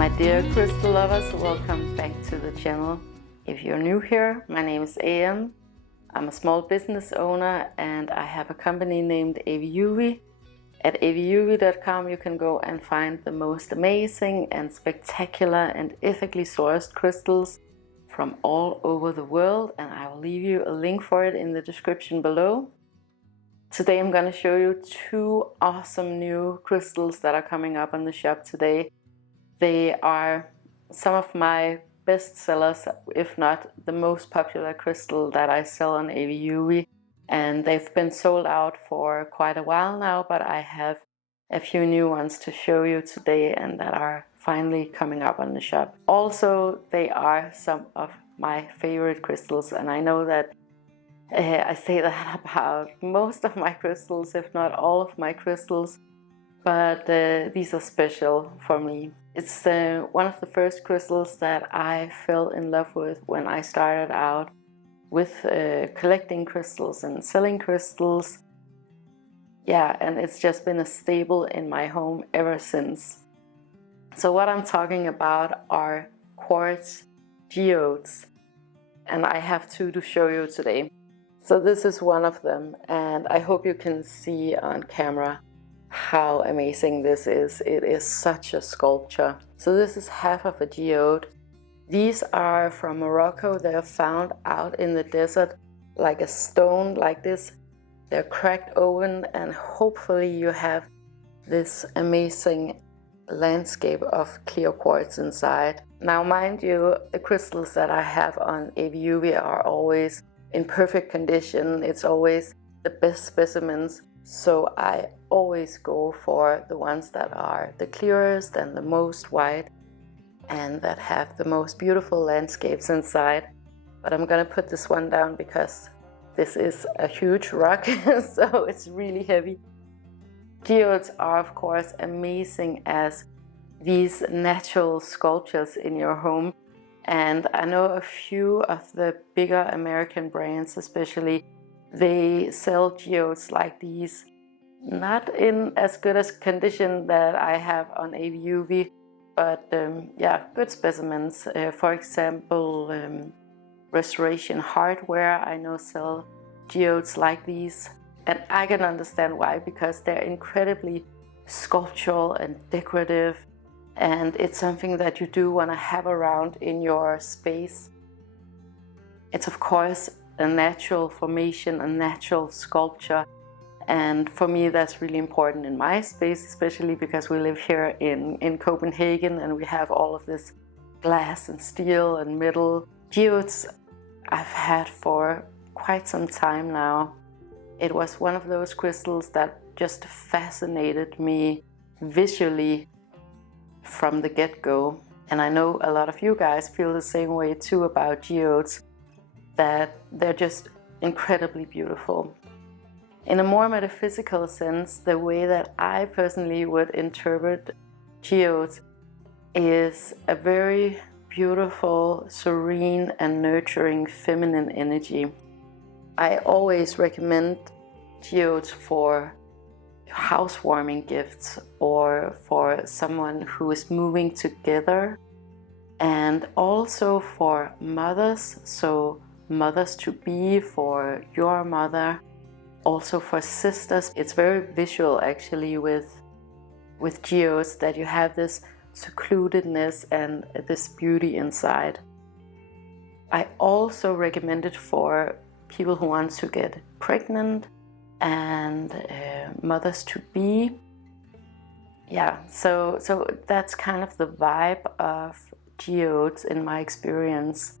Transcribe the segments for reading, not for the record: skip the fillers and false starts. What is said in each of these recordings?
My dear crystal lovers, welcome back to the channel. If you're new here, my name is AM. I'm a small business owner and I have a company named AVIUVI. At aviuvi.com you can go and find the most amazing and spectacular and ethically sourced crystals from all over the world, and I will leave you a link for it in the description below. Today I'm going to show you two awesome new crystals that are coming up on the shop today. They are some of my best sellers, if not the most popular crystal that I sell on AVIUVI, and they've been sold out for quite a while now, but I have a few new ones to show you today and that are finally coming up on the shop. Also, they are some of my favorite crystals, and I know that I say that about most of my crystals, if not all of my crystals, but these are special for me. It's one of the first crystals that I fell in love with when I started out with collecting crystals and selling crystals. Yeah, and it's just been a staple in my home ever since. So what I'm talking about are quartz geodes, and I have two to show you today. So this is one of them, and I hope you can see on camera how amazing this is. It is such a sculpture. So this is half of a geode. These are from Morocco. They're found out in the desert like a stone like this. They're cracked open, and hopefully you have this amazing landscape of clear quartz inside. Now mind you, the crystals that I have on AVIUVI are always in perfect condition. It's always the best specimens, so I always go for the ones that are the clearest and the most white and that have the most beautiful landscapes inside. But I'm gonna put this one down because this is a huge rock, so it's really heavy. Geodes are of course amazing as these natural sculptures in your home. And I know a few of the bigger American brands especially, they sell geodes like these, not in as good as condition that I have on AVIUVI, but yeah, good specimens. For example, Restoration Hardware I know sell geodes like these, and I can understand why, because they're incredibly sculptural and decorative. And it's something that you do want to have around in your space. It's of course a natural formation, a natural sculpture. And for me that's really important in my space, especially because we live here in Copenhagen and we have all of this glass and steel and metal. Geodes I've had for quite some time now. It was one of those crystals that just fascinated me visually from the get-go, and I know a lot of you guys feel the same way too about geodes, that they're just incredibly beautiful. In a more metaphysical sense, the way that I personally would interpret geodes is a very beautiful, serene and nurturing feminine energy. I always recommend geodes for housewarming gifts or for someone who is moving together, and also for mothers, so mothers to be, for your mother, also for sisters. It's very visual actually with geodes, that you have this secludedness and this beauty inside. I also recommend it for people who want to get pregnant and mothers to be. Yeah, so that's kind of the vibe of geodes in my experience.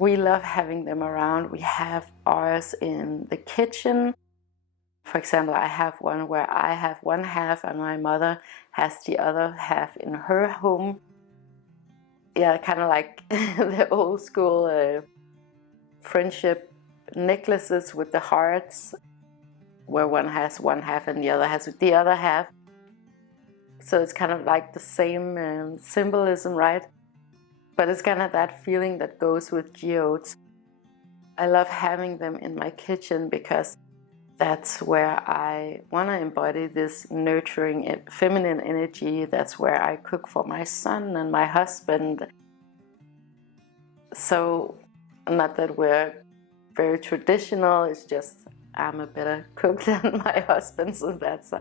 We love having them around. We have ours in the kitchen. For example, I have one where I have one half and my mother has the other half in her home. Yeah, kind of like the old school friendship necklaces with the hearts, where one has one half and the other has the other half. So it's kind of like the same symbolism, right? But it's kind of that feeling that goes with geodes. I love having them in my kitchen because That's where I want to embody this nurturing feminine energy. That's where I cook for my son and my husband. So, not that we're very traditional, it's just I'm a better cook than my husband, so that's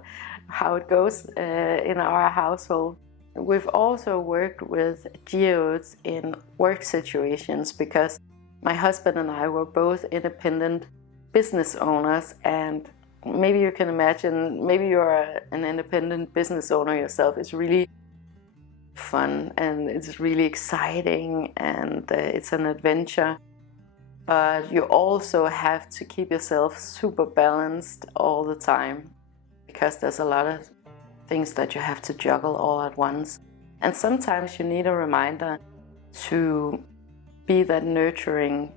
how it goes in our household. We've also worked with geodes in work situations because my husband and I were both independent business owners, and maybe you can imagine, maybe you're an independent business owner yourself. It's really fun and it's really exciting and it's an adventure. But you also have to keep yourself super balanced all the time because there's a lot of things that you have to juggle all at once. And sometimes you need a reminder to be that nurturing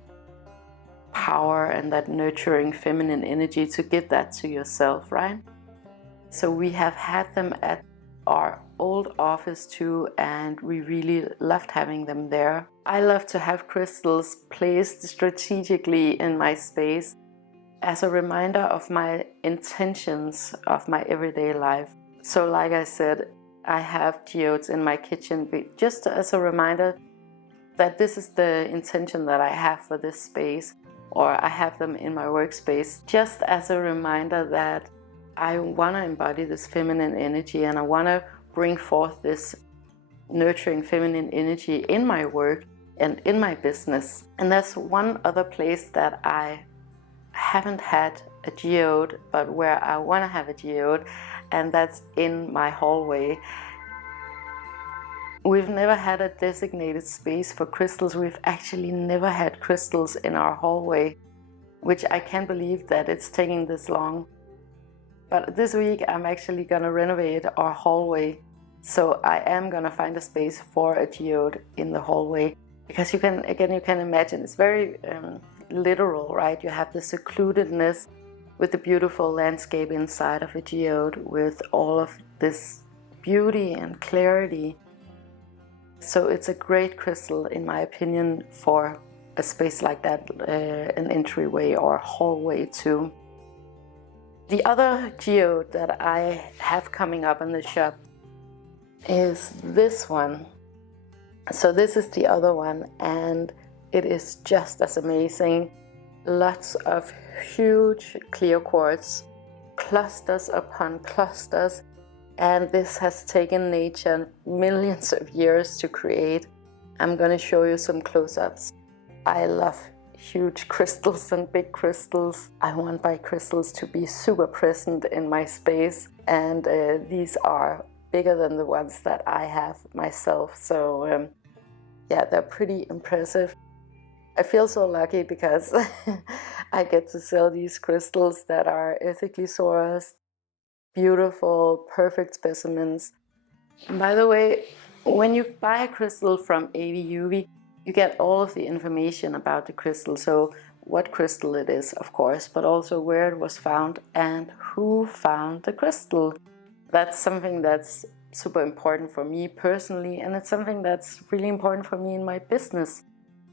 power and that nurturing feminine energy, to give that to yourself, right? So we have had them at our old office too, and we really loved having them there. I love to have crystals placed strategically in my space as a reminder of my intentions of my everyday life. So like I said, I have geodes in my kitchen just as a reminder that this is the intention that I have for this space, or I have them in my workspace just as a reminder that I want to embody this feminine energy and I want to bring forth this nurturing feminine energy in my work and in my business. And that's one other place that I haven't had a geode, but where I want to have a geode, and that's in my hallway. We've never had a designated space for crystals. We've actually never had crystals in our hallway, which I can't believe that it's taking this long. But this week I'm actually gonna renovate our hallway. So I am gonna find a space for a geode in the hallway, because you can imagine it's very literal, right? You have the secludedness with the beautiful landscape inside of a geode with all of this beauty and clarity. So it's a great crystal, in my opinion, for a space like that, an entryway or hallway too. The other geode that I have coming up in the shop is this one. So this is the other one, and it is just as amazing. Lots of huge clear quartz, clusters upon clusters. And this has taken nature millions of years to create. I'm going to show you some close-ups. I love huge crystals and big crystals. I want my crystals to be super present in my space, and these are bigger than the ones that I have myself. So yeah, they're pretty impressive. I feel so lucky because I get to sell these crystals that are ethically sourced. Beautiful, perfect specimens. And by the way, when you buy a crystal from AVIUVI, you get all of the information about the crystal. So what crystal it is, of course, but also where it was found and who found the crystal. That's something that's super important for me personally, and it's something that's really important for me in my business,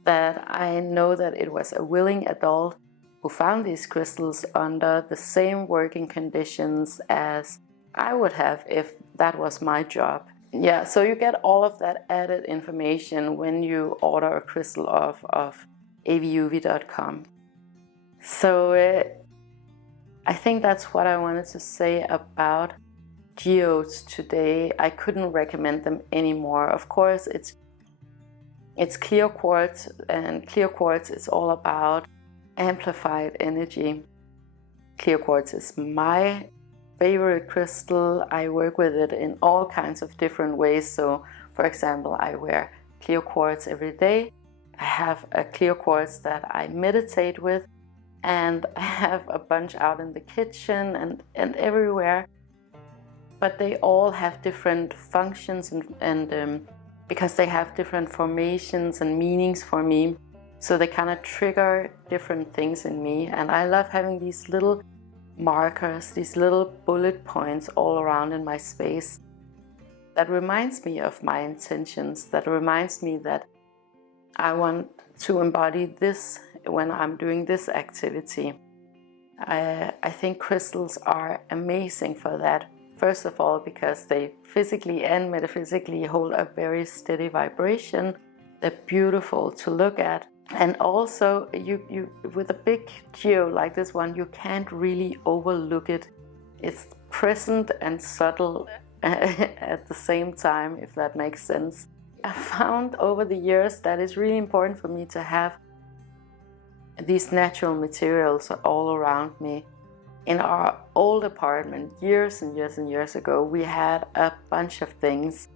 that I know that it was a willing adult who found these crystals under the same working conditions as I would have if that was my job. Yeah, so you get all of that added information when you order a crystal off of aviuvi.com. So I think that's what I wanted to say about geodes today. I couldn't recommend them anymore. Of course, it's clear quartz, and clear quartz is all about amplified energy. Clear quartz is my favorite crystal. I work with it in all kinds of different ways. So for example, I wear clear quartz every day. I have a clear quartz that I meditate with, and I have a bunch out in the kitchen and everywhere. But they all have different functions and because they have different formations and meanings for me. So they kind of trigger different things in me. And I love having these little markers, these little bullet points all around in my space. That reminds me of my intentions, that reminds me that I want to embody this when I'm doing this activity. I think crystals are amazing for that. First of all, because they physically and metaphysically hold a very steady vibration. They're beautiful to look at. And also, you with a big geode like this one, you can't really overlook it. It's present and subtle at the same time, if that makes sense. I found over the years that it's really important for me to have these natural materials all around me. In our old apartment, years and years and years ago, we had a bunch of things,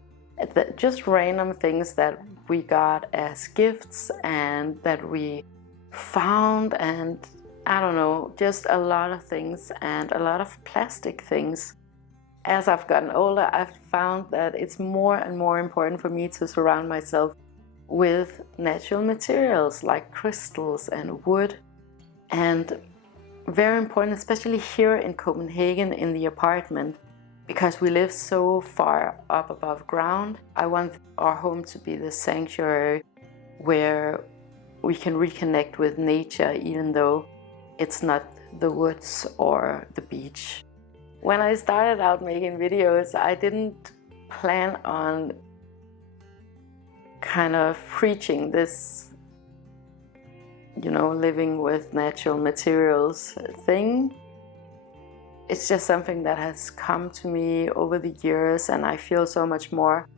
just random things that we got as gifts and that we found, and I don't know, just a lot of things and a lot of plastic things. As I've gotten older, I've found that it's more and more important for me to surround myself with natural materials like crystals and wood. And very important, especially here in Copenhagen in the apartment, because we live so far up above ground. I want our home to be the sanctuary where we can reconnect with nature, even though it's not the woods or the beach. When I started out making videos, I didn't plan on kind of preaching this, you know, living with natural materials thing. It's just something that has come to me over the years, and I feel so much more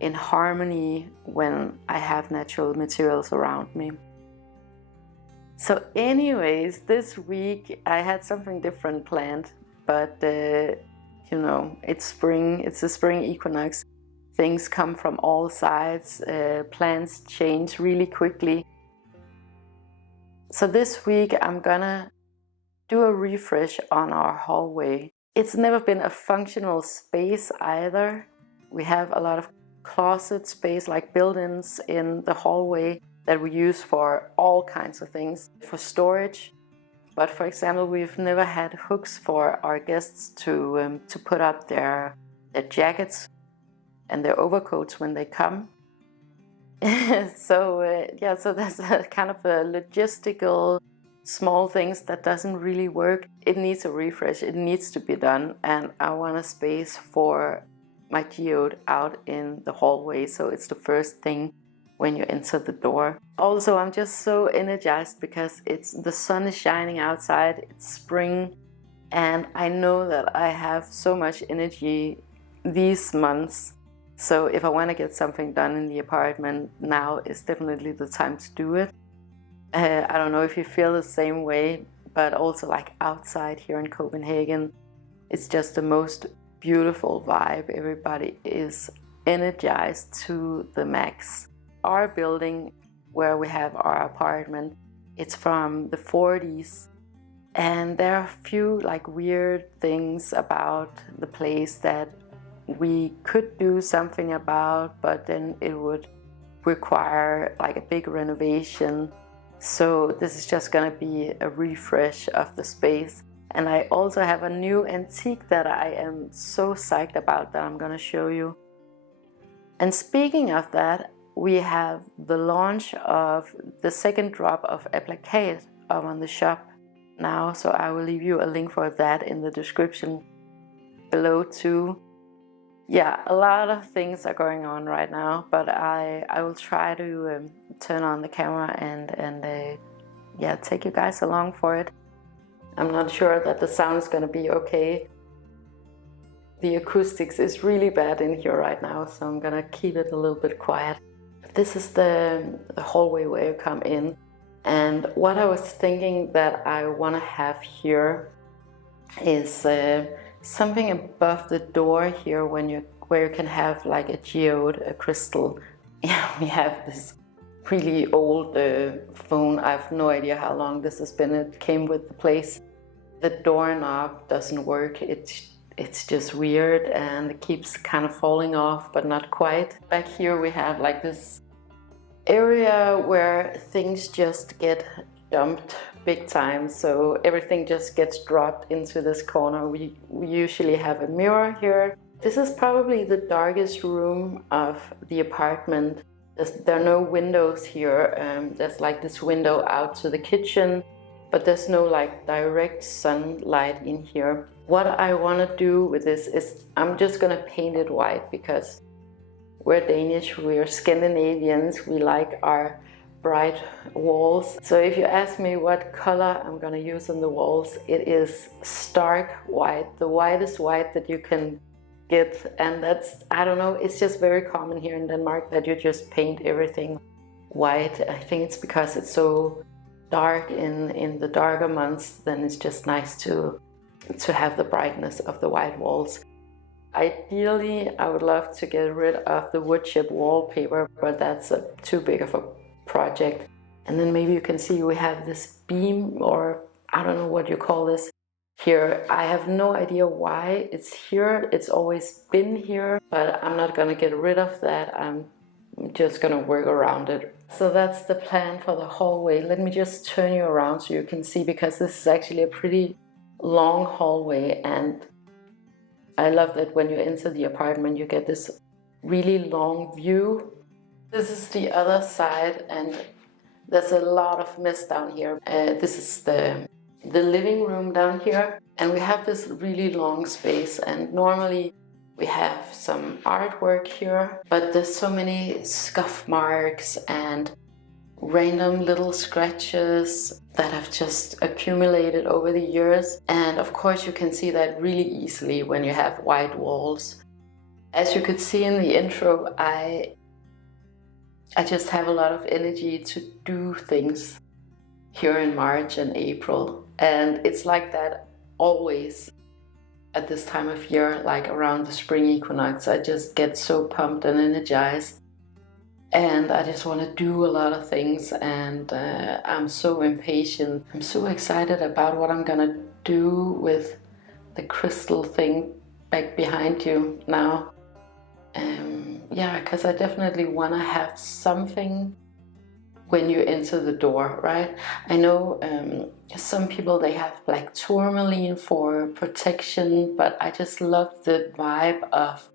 in harmony when I have natural materials around me. So anyways, this week I had something different planned, but you know, it's spring, it's the spring equinox. Things come from all sides, plans change really quickly. So this week I'm gonna do a refresh on our hallway. It's never been a functional space either. We have a lot of closet space, like built-ins in the hallway that we use for all kinds of things, for storage. But for example, we've never had hooks for our guests to put up their jackets and their overcoats when they come. So that's a kind of a logistical small things that doesn't really work. It needs a refresh, it needs to be done, and I want a space for my geode out in the hallway, so it's the first thing when you enter the door. Also, I'm just so energized because the sun is shining outside, it's spring, and I know that I have so much energy these months. So if I want to get something done in the apartment, now is definitely the time to do it. I don't know if you feel the same way, but also like outside here in Copenhagen, it's just the most beautiful vibe. Everybody is energized to the max. Our building where we have our apartment, it's from the 40s, and there are a few like weird things about the place that we could do something about, but then it would require like a big renovation. So this is just gonna be a refresh of the space. And I also have a new antique that I am so psyched about that I'm gonna show you. And speaking of that, we have the launch of the second drop of APLAKAT up on the shop now. So I will leave you a link for that in the description below too. Yeah, a lot of things are going on right now, but I will try to turn on the camera and yeah, take you guys along for it. I'm not sure that the sound is going to be okay. The acoustics is really bad in here right now, so I'm going to keep it a little bit quiet. This is the hallway where you come in, and what I was thinking that I want to have here is something above the door here where you can have like a geode, a crystal. Yeah, we have this really old phone. I have no idea how long this has been. It came with the place. The doorknob doesn't work. It's just weird and it keeps kind of falling off, but not quite. Back here we have like this area where things just get dumped big time, so everything just gets dropped into this corner. We usually have a mirror here. This is probably the darkest room of the apartment. There are no windows here. There's like this window out to the kitchen, but there's no like direct sunlight in here. What I want to do with this is I'm just gonna paint it white because we're Danish, we're Scandinavians, we like our bright walls. So if you ask me what color I'm gonna use on the walls, it is stark white, the whitest white that you can get. And that's, I don't know, it's just very common here in Denmark that you just paint everything white. I think it's because it's so dark in the darker months, then it's just nice to have the brightness of the white walls. Ideally, I would love to get rid of the wood chip wallpaper, but that's too big of a project. And then maybe you can see we have this beam, or I don't know what you call this here. I have no idea why it's here. It's always been here, but I'm not gonna get rid of that. I'm just gonna work around it. So that's the plan for the hallway. Let me just turn you around so you can see, because this is actually a pretty long hallway, and I love that when you enter the apartment you get this really long view. This is the other side, and there's a lot of mess down here. This is the living room down here, and we have this really long space, and normally we have some artwork here, but there's so many scuff marks and random little scratches that have just accumulated over the years. And of course you can see that really easily when you have white walls. As you could see in the intro, I just have a lot of energy to do things here in March and April, and it's like that always at this time of year, like around the spring equinox. I just get so pumped and energized, and I just want to do a lot of things, and I'm so impatient. I'm so excited about what I'm gonna do with the crystal thing back behind you now. Yeah, because I definitely want to have something when you enter the door, right? I know some people, they have black tourmaline for protection, but I just love the vibe of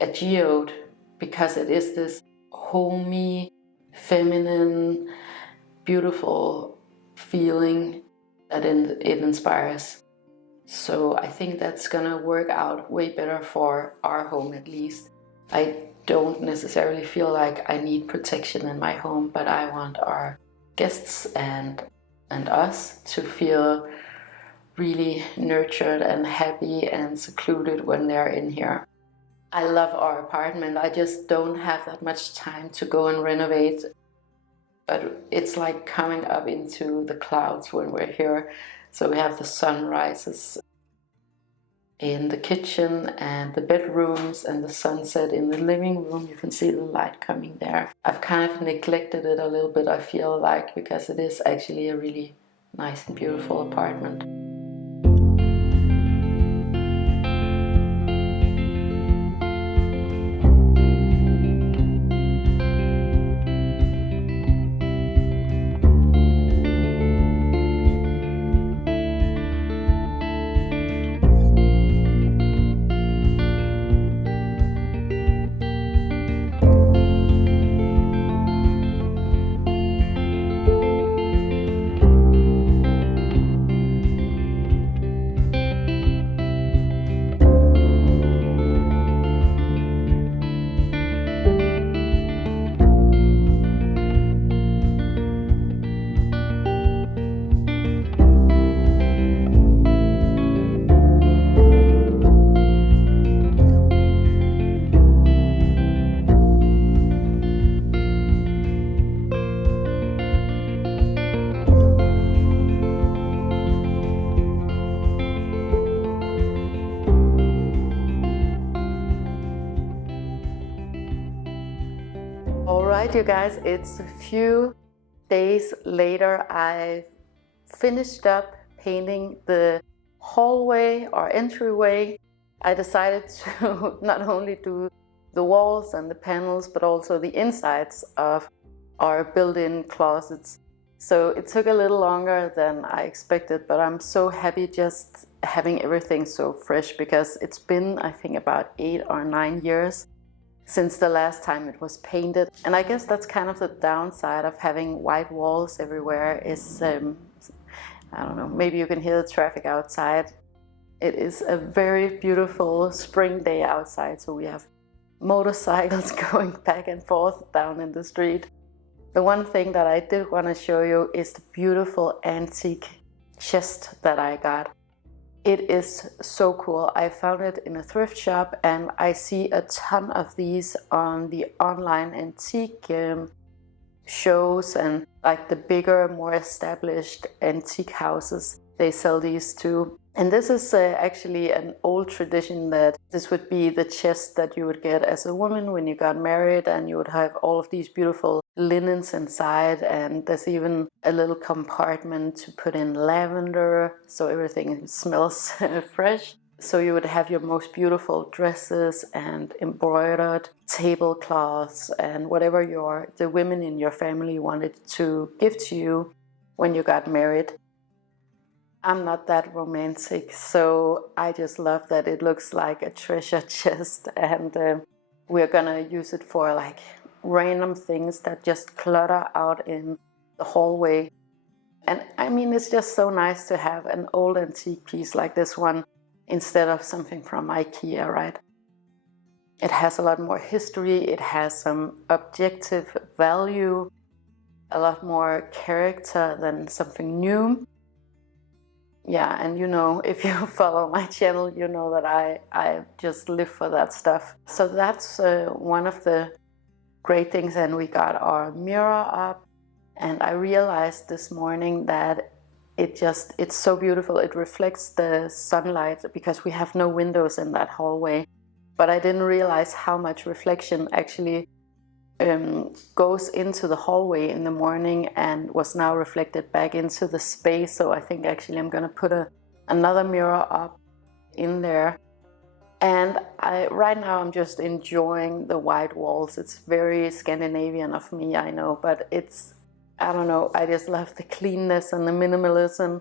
a geode, because it is this homey, feminine, beautiful feeling that it inspires. So I think that's gonna work out way better for our home, at least. I don't necessarily feel like I need protection in my home, but I want our guests and us to feel really nurtured and happy and secluded when they're in here. I love our apartment. I just don't have that much time to go and renovate, but it's like coming up into the clouds when we're here. So we have the sunrises in the kitchen and the bedrooms, and the sunset in the living room. You can see the light coming there. I've kind of neglected it a little bit, I feel like, because it is actually a really nice and beautiful apartment. Alright you guys, it's a few days later. I finished up painting the hallway or entryway. I decided to not only do the walls and the panels, but also the insides of our built-in closets. So it took a little longer than I expected, but I'm so happy just having everything so fresh, because it's been, I think, about 8 or 9 years since the last time it was painted. And I guess that's kind of the downside of having white walls everywhere, is I don't know, maybe you can hear the traffic outside. It is a very beautiful spring day outside, so we have motorcycles going back and forth down in the street. The one thing that I did want to show you is the beautiful antique chest that I got. It is so cool. I found it in a thrift shop, and I see a ton of these on the online antique shows, and like the bigger, more established antique houses, they sell these too. And this is actually an old tradition that this would be the chest that you would get as a woman when you got married, and you would have all of these beautiful linens inside, and there's even a little compartment to put in lavender so everything smells fresh. So you would have your most beautiful dresses and embroidered tablecloths and whatever the women in your family wanted to give to you when you got married. I'm not that romantic, so I just love that it looks like a treasure chest, and we're gonna use it for like random things that just clutter out in the hallway. And I mean, it's just so nice to have an old antique piece like this one instead of something from IKEA, right? It has a lot more history, it has some objective value, a lot more character than something new. Yeah, and you know, if you follow my channel, you know that I just live for that stuff. So that's one of the great things. And we got our mirror up, and I realized this morning that it's so beautiful. It reflects the sunlight because we have no windows in that hallway. But I didn't realize how much reflection actually goes into the hallway in the morning and was now reflected back into the space. So I think actually I'm going to put another mirror up in there. And right now I'm just enjoying the white walls. It's very Scandinavian of me, I know, but I don't know, I just love the cleanness and the minimalism.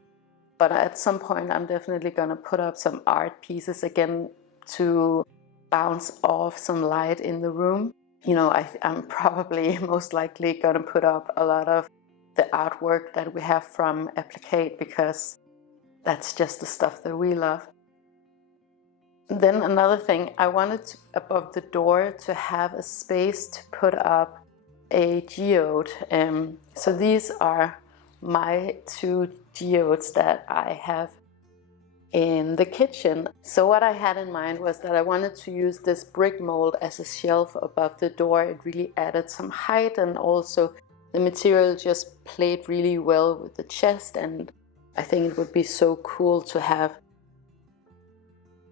But at some point I'm definitely going to put up some art pieces again to bounce off some light in the room. You know, I'm probably most likely going to put up a lot of the artwork that we have from APLAKAT, because that's just the stuff that we love. Then another thing, I wanted above the door to have a space to put up a geode. So these are my two geodes that I have in the kitchen. So what I had in mind was that I wanted to use this brick mold as a shelf above the door. It really added some height, and also the material just played really well with the chest, and I think it would be so cool to have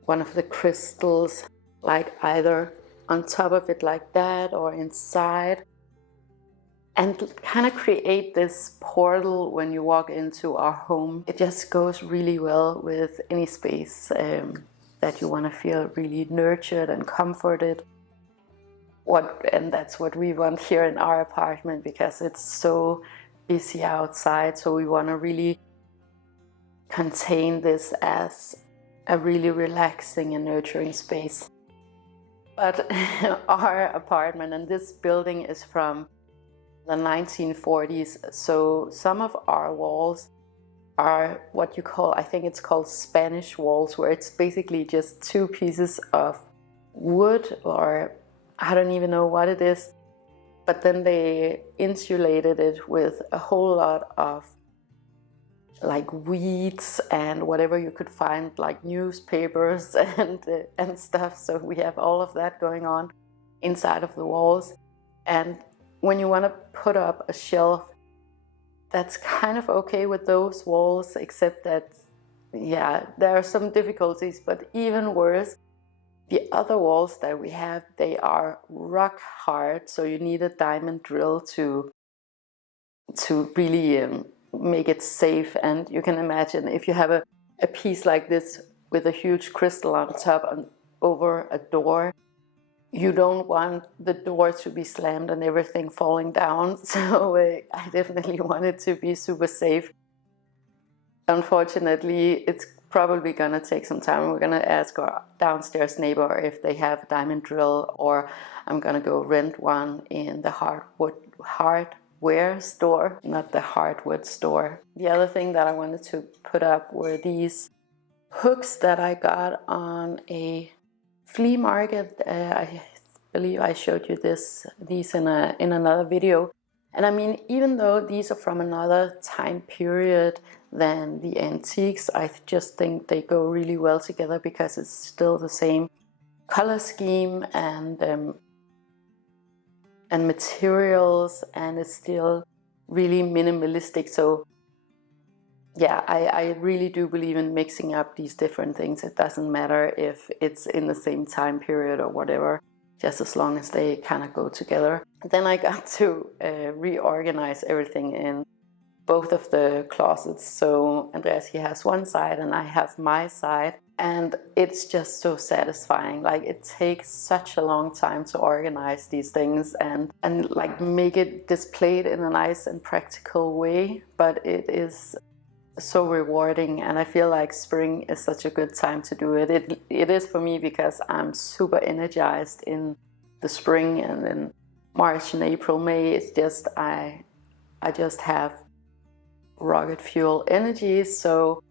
one of the crystals like either on top of it like that or inside, and kind of create this portal when you walk into our home. It just goes really well with any space that you want to feel really nurtured and comforted. And that's what we want here in our apartment, because it's so busy outside. So we want to really contain this as a really relaxing and nurturing space. But our apartment and this building is from the 1940s, so some of our walls are what you call, I think it's called Spanish walls, where it's basically just two pieces of wood, or I don't even know what it is, but then they insulated it with a whole lot of like weeds and whatever you could find, like newspapers and stuff. So we have all of that going on inside of the walls. And when you want to put up a shelf, that's kind of okay with those walls, except that, yeah, there are some difficulties. But even worse, the other walls that we have, they are rock hard, so you need a diamond drill to really make it safe. And you can imagine if you have a piece like this with a huge crystal on top and over a door, you don't want the door to be slammed and everything falling down. So I definitely want it to be super safe. Unfortunately, it's probably gonna take some time. We're gonna ask our downstairs neighbor if they have a diamond drill, or I'm gonna go rent one in the hardwood hardware store, not the hardwood store. The other thing that I wanted to put up were these hooks that I got on a flea market. I believe I showed you these in another video. And I mean, even though these are from another time period than the antiques, I just think they go really well together because it's still the same color scheme and materials, and it's still really minimalistic. So yeah, I really do believe in mixing up these different things. It doesn't matter if it's in the same time period or whatever, just as long as they kind of go together. Then I got to reorganize everything in both of the closets. So Andreas, he has one side and I have my side, and it's just so satisfying. Like, it takes such a long time to organize these things and like make it displayed in a nice and practical way, but it is so rewarding, and I feel like spring is such a good time to do it. It is for me because I'm super energized in the spring, and in March and April, May, it's just I just have rocket fuel energy, so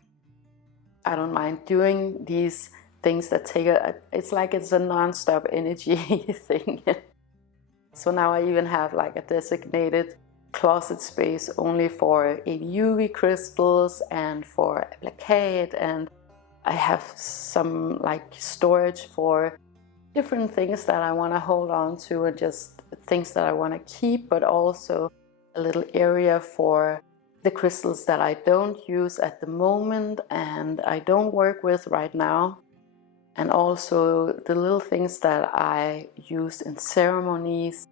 I don't mind doing these things that take it's like it's a non-stop energy thing. So now I even have like a designated closet space only for AVIUVI crystals and for APLAKAT, and I have some like storage for different things that I want to hold on to and just things that I want to keep, but also a little area for the crystals that I don't use at the moment and I don't work with right now, and also the little things that I use in ceremonies.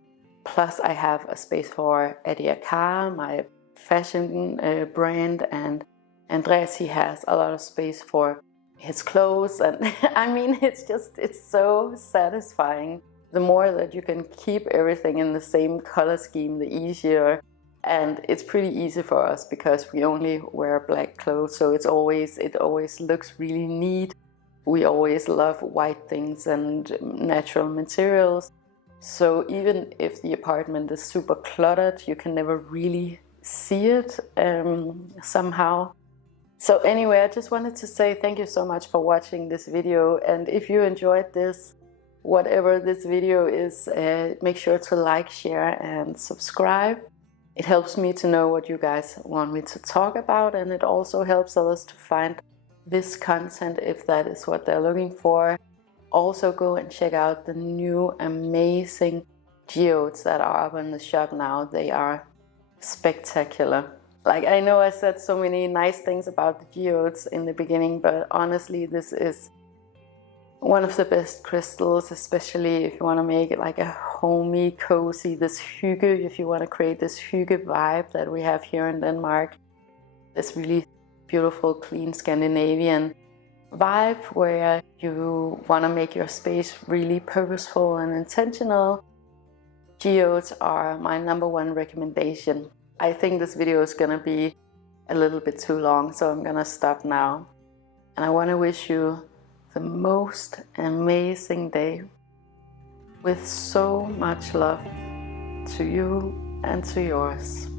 Plus I have a space for APLAKAT, my fashion brand, and Andreas, he has a lot of space for his clothes, and I mean, it's so satisfying. The more that you can keep everything in the same color scheme, the easier. And it's pretty easy for us because we only wear black clothes, so it always looks really neat. We always love white things and natural materials. So even if the apartment is super cluttered, you can never really see it somehow. So anyway, I just wanted to say thank you so much for watching this video. And if you enjoyed this, whatever this video is, make sure to like, share, and subscribe. It helps me to know what you guys want me to talk about, and it also helps others to find this content if that is what they're looking for. Also go and check out the new amazing geodes that are up in the shop now. They are spectacular. Like, I know I said so many nice things about the geodes in the beginning, but honestly, this is one of the best crystals, especially if you want to make it like a homey, cozy, this hygge, if you want to create this hygge vibe that we have here in Denmark. This really beautiful, clean Scandinavian vibe where you want to make your space really purposeful and intentional. Geodes are my #1 recommendation. I think this video is gonna be a little bit too long, so I'm gonna stop now. And I want to wish you the most amazing day with so much love to you and to yours.